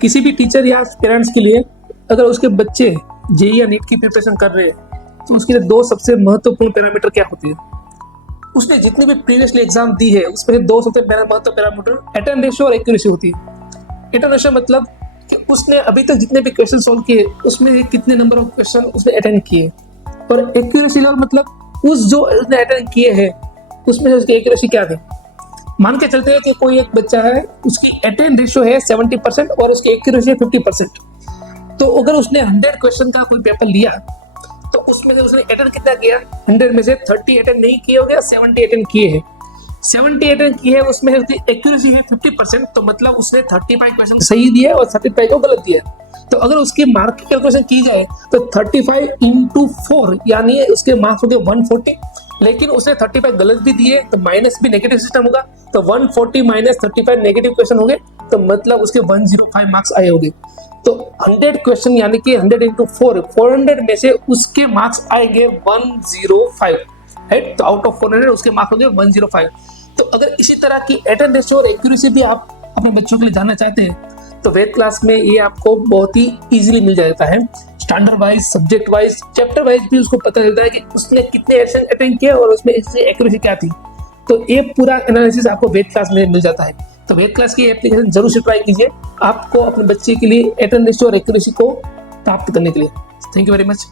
किसी भी टीचर या पेरेंट्स के लिए अगर उसके बच्चे जेईई या नीट की प्रिपरेशन कर रहे हैं तो उसके लिए दो सबसे महत्वपूर्ण पैरामीटर क्या होते हैं? उसने जितनी भी प्रीवियसली एग्जाम दी है उसमें दो सबसे महत्वपूर्ण पैरामीटर अटेंड रेशियो और एक्यूरेसी होती है। अटेंड रेशियो मतलब कि उसने अभी तक जितने भी क्वेश्चन सॉल्व किए उसमें कितने नंबर ऑफ क्वेश्चन उसने अटेंड किए, और एक्यूरेसी लेवल मतलब उस जो उसने अटेंड किए हैं उसमें से उसकी एक्यूरेसी क्या थी। मान के चलते हैं कि कोई एक बच्चा है, उसकी अटेंड रेशियो है 70% और उसकी एक्यूरेसी है 50%। तो अगर उसने 100 क्वेश्चन का कोई पेपर लिया तो उसमें से उसने अटेंड कितना किया, 100 में से 30 अटेंड नहीं किए हो गया, 70 अटेंड किए हैं। 70 अटेंड किए हैं, उसमें उसकी एक्यूरेसी है 50%, तो मतलब उसने 35 क्वेश्चन सही दिए और 35 को गलत दिया। तो अगर उसके मार्क की कैलकुलेशन की जाए तो 35 इंटू 4 यानी उसके मार्क्स हो गए 140, लेकिन उसने 35 गलत भी दिए तो माइनस भी नेगेटिव सिस्टम होगा, तो 140 माइनस 35 नेगेटिव क्वेश्चन हो गए, तो मतलब उसके 105 मार्क्स आए होंगे। तो 100 क्वेश्चन यानी कि 100 इंटू 4, 400 में से उसके मार्क्स आएंगे 105, राइट। तो आउट ऑफ 400 उसके मार्क्स होंगे 105। तो अगर इसी तरह की अटेंड रेशियो और एक्यूरेसी भी आप अपने बच्चों के लिए जानना चाहते हैं तो वेद क्लास में ये आपको बहुत ही इजीली मिल जाता है। Standard wise, subject wise, chapter wise भी उसको पता चलता है कि उसने कितने अटेंड किए और उसमें इसकी एक्यूरेसी क्या थी। तो ये पूरा एनालिसिस आपको वेद क्लास में मिल जाता है। तो वेद क्लास की एप्लीकेशन जरूर से ट्राई कीजिए आपको अपने बच्चे के लिए अटेंड रेशियो और एक्यूरेसी को प्राप्त करने के लिए। Thank you very much.